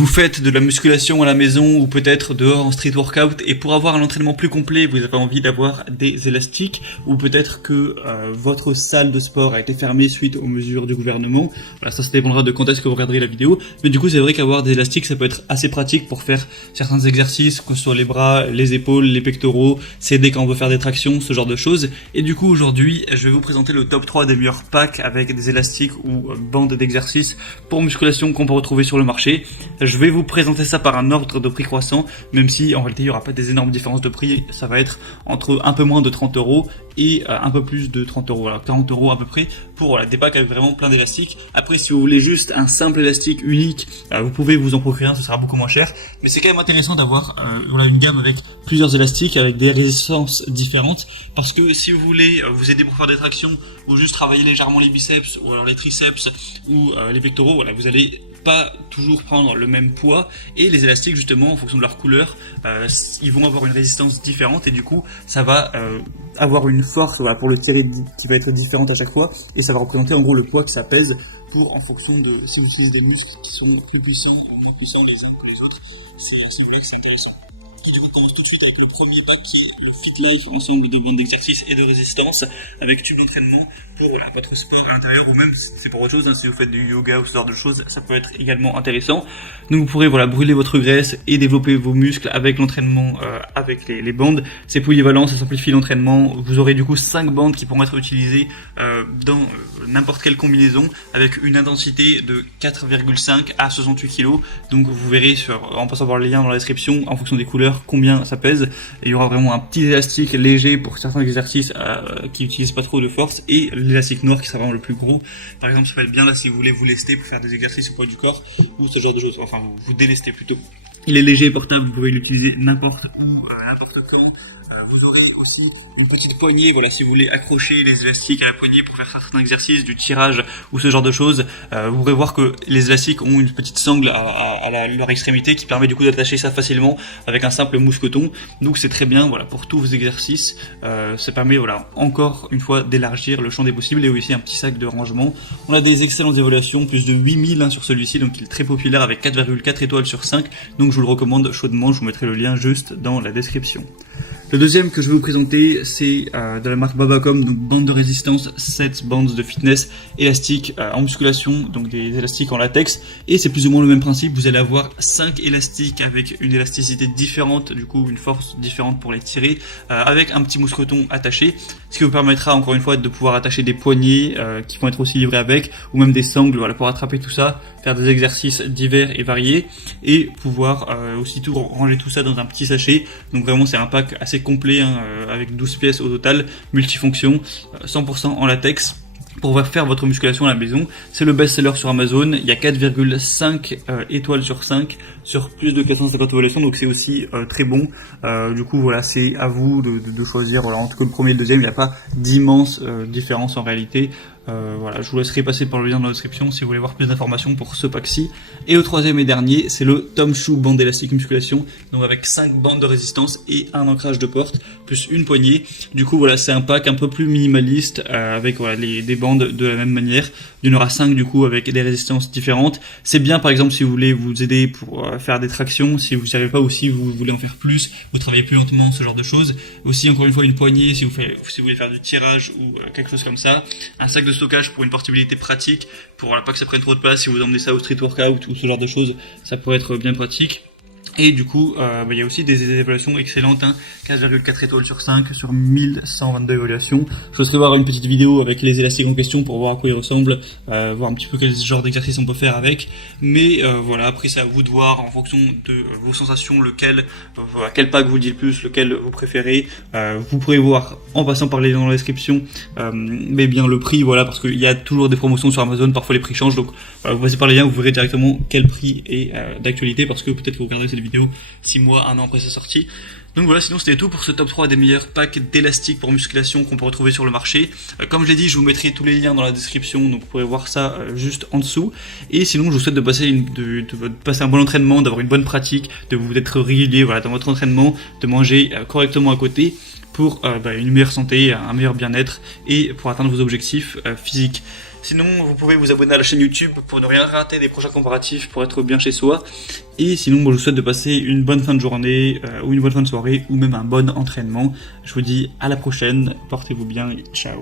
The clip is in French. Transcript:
vous faites de la musculation à la maison ou peut-être dehors en street workout et pour avoir un entraînement plus complet, vous avez envie d'avoir des élastiques ou peut-être que votre salle de sport a été fermée suite aux mesures du gouvernement. Voilà, ça dépendra de quand est-ce que vous regarderez la vidéo. Mais du coup, c'est vrai qu'avoir des élastiques, ça peut être assez pratique pour faire certains exercices, que ce soit les bras, les épaules, les pectoraux, s'aider quand on veut faire des tractions, ce genre de choses. Et du coup, aujourd'hui, je vais vous présenter le top 3 des meilleurs packs avec des élastiques ou bandes d'exercice pour musculation qu'on peut retrouver sur le marché. Je vais vous présenter ça par un ordre de prix croissant, même si en réalité il n'y aura pas des énormes différences de prix. Ça va être entre un peu moins de 30 € et un peu plus de 30 €, voilà, 40 € à peu près, pour des packs avec vraiment plein d'élastiques. Après, si vous voulez juste un simple élastique unique, vous pouvez vous en procurer un, ce sera beaucoup moins cher. Mais c'est quand même intéressant d'avoir une gamme avec plusieurs élastiques, avec des résistances différentes, parce que si vous voulez vous aider pour faire des tractions, ou juste travailler légèrement les biceps, ou alors les triceps, ou les pectoraux, voilà, vous allez pas toujours prendre le même poids, et les élastiques justement en fonction de leur couleur ils vont avoir une résistance différente et du coup ça va avoir une force pour le tirer qui va être différente à chaque fois, et ça va représenter en gros le poids que ça pèse pour en fonction de si vous utilisez des muscles qui sont plus puissants ou moins puissants les uns que les autres. C'est vrai que c'est intéressant. Et du coup, on commence tout de suite avec le premier pack qui est le Fit Life, ensemble de bandes d'exercice et de résistance avec tube d'entraînement pour votre sport à l'intérieur, ou même c'est pour autre chose, si vous faites du yoga ou ce genre de choses, ça peut être également intéressant. Donc vous pourrez brûler votre graisse et développer vos muscles avec l'entraînement avec les bandes. C'est polyvalent, ça simplifie l'entraînement. Vous aurez du coup 5 bandes qui pourront être utilisées dans n'importe quelle combinaison avec une intensité de 4,5 à 68 kg. Donc vous verrez en passant par le lien dans la description, en fonction des couleurs, combien ça pèse. Et il y aura vraiment un petit élastique léger pour certains exercices qui utilisent pas trop de force, et l'élastique noir qui sera vraiment le plus gros. Par exemple, ça peut être bien là si vous voulez vous lester pour faire des exercices au poids du corps ou ce genre de choses, enfin vous délester plutôt. Il est léger et portable, vous pouvez l'utiliser n'importe où, n'importe quand. Vous aurez aussi une petite poignée, si vous voulez accrocher les élastiques à la poignée pour faire certains exercices, du tirage ou ce genre de choses. Vous pourrez voir que les élastiques ont une petite sangle à leur extrémité qui permet du coup d'attacher ça facilement avec un simple mousqueton. Donc c'est très bien pour tous vos exercices. Ça permet encore une fois d'élargir le champ des possibles, et aussi un petit sac de rangement. On a des excellentes évaluations, plus de 8000 sur celui-ci, donc il est très populaire avec 4,4 étoiles sur 5. Donc je vous le recommande chaudement, je vous mettrai le lien juste dans la description. Le deuxième que je vais vous présenter, c'est de la marque Babacom, donc bande de résistance, 7 bandes de fitness élastiques en musculation, donc des élastiques en latex, et c'est plus ou moins le même principe. Vous allez avoir 5 élastiques avec une élasticité différente, du coup une force différente pour les tirer, avec un petit mousqueton attaché, ce qui vous permettra encore une fois de pouvoir attacher des poignées qui vont être aussi livrées avec, ou même des sangles pour attraper tout ça, faire des exercices divers et variés, et pouvoir aussi ranger tout ça dans un petit sachet. Donc vraiment c'est un pack assez complet, avec 12 pièces au total, multifonction, 100% en latex, pour faire votre musculation à la maison. C'est le best-seller sur Amazon, il y a 4,5 étoiles sur 5 sur plus de 450 évaluations, donc c'est aussi très bon. Du coup c'est à vous de choisir. Entre que le premier et le deuxième, il n'y a pas d'immense différence en réalité. Je vous laisserai passer par le lien dans la description si vous voulez voir plus d'informations pour ce pack-ci. Et le troisième et dernier, c'est le Tom Shoe bande élastique musculation, donc avec 5 bandes de résistance et un ancrage de porte, plus une poignée. Du coup c'est un pack un peu plus minimaliste, avec des bandes de la même manière. Il y en aura 5 du coup avec des résistances différentes. C'est bien par exemple si vous voulez vous aider pour faire des tractions, si vous n'y arrivez pas, ou si vous voulez en faire plus, vous travaillez plus lentement, ce genre de choses. Aussi encore une fois une poignée si vous voulez faire du tirage ou quelque chose comme ça. Un sac de stockage pour une portabilité pratique, pour pas que ça prenne trop de place si vous emmenez ça au street workout ou ce genre de choses, ça peut être bien pratique. Et du coup, il y a aussi des évaluations excellentes, 4,4 étoiles sur 5 sur 1122 évaluations. Je laisserai voir une petite vidéo avec les élastiques en question pour voir à quoi ils ressemblent, voir un petit peu quel genre d'exercice on peut faire avec. Mais après c'est à vous de voir en fonction de vos sensations, quel pack vous dit le plus, lequel vous préférez. Vous pourrez voir en passant par les liens dans la description, mais bien le prix, parce qu'il y a toujours des promotions sur Amazon, parfois les prix changent, donc vous passez par les liens, vous verrez directement quel prix est d'actualité, parce que peut-être que vous regarderez cette vidéo 6 mois, 1 an après sa sortie. Donc sinon c'était tout pour ce top 3 des meilleurs packs d'élastiques pour musculation qu'on peut retrouver sur le marché. Comme je l'ai dit, je vous mettrai tous les liens dans la description, donc vous pourrez voir ça juste en dessous. Et sinon je vous souhaite de passer un bon entraînement, d'avoir une bonne pratique, d'être régulier dans votre entraînement, de manger correctement à côté, pour une meilleure santé, un meilleur bien-être et pour atteindre vos objectifs physiques. Sinon, vous pouvez vous abonner à la chaîne YouTube pour ne rien rater des prochains comparatifs, pour être bien chez soi. Et sinon, moi, je vous souhaite de passer une bonne fin de journée, ou une bonne fin de soirée, ou même un bon entraînement. Je vous dis à la prochaine, portez-vous bien et ciao.